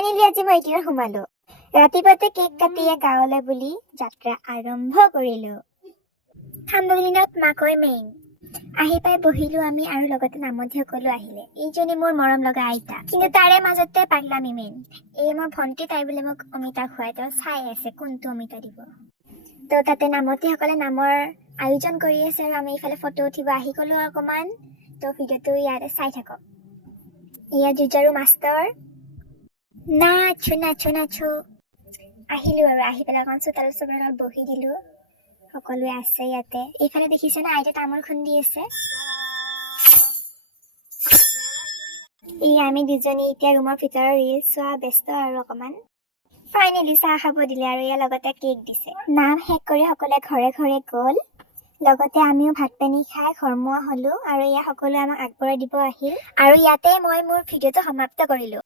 Finally আজি মই এতিয়া সোমালো। ৰাতিপুৱাতে কেক কাটি গাঁৱলৈ বুলি যাত্ৰা আৰম্ভ কৰিলো। ঠাণ্ডা দিনত মাকৈ মেইন। আহি পাই বহিলো আমি আৰু লগতে নামতি সকলো আহিলে। এইজনী মোৰ মৰম লগা আইতা, কিন্তু তাৰে মাজতে পাগলামি মেইন। এই মোৰ ভণ্টি, তাই বোলে মোক অমিতা খুৱাই, তেওঁ চাই আছে কোনটো অমিতা দিব। তো তাতে নামতিসকলে নামৰ আয়োজন কৰি আছে আৰু আমি এইফালে ফটো উঠিব আহি গলো অকমান। তো ভিডিঅ'টো ইয়াতে চাই থাকক। এয়া যুঁজাৰু মাষ্টৰ। নাচো নাচো নাচো। আহিলো আৰু আহি পেলাই অকণ চোতালত চবৰ লগত বহি দিলো। সকলোৱে আছে ইয়াতে। এইফালে দেখিছে না আইতা তামোল খুন্দি আছে। আমি দুজনী এতিয়া ৰুমৰ ভিতৰৰ ৰিলচ চোৱা ব্যস্ত আৰু অকমান। ফাইনেলি চাহ খাব দিলে আৰু ইয়াৰ লগতে কেক দিছে। নাম শেষ কৰি সকলোৱে ঘৰে ঘৰে গ'ল। লগতে আমিও ভাত পানী খাই ঘৰমুৱা হলো আৰু সকলোৱে আমাক আগবঢ়াই দিব আহিল। আৰু ইয়াতে মই মোৰ ভিডিঅ'টো সমাপ্ত কৰিলো।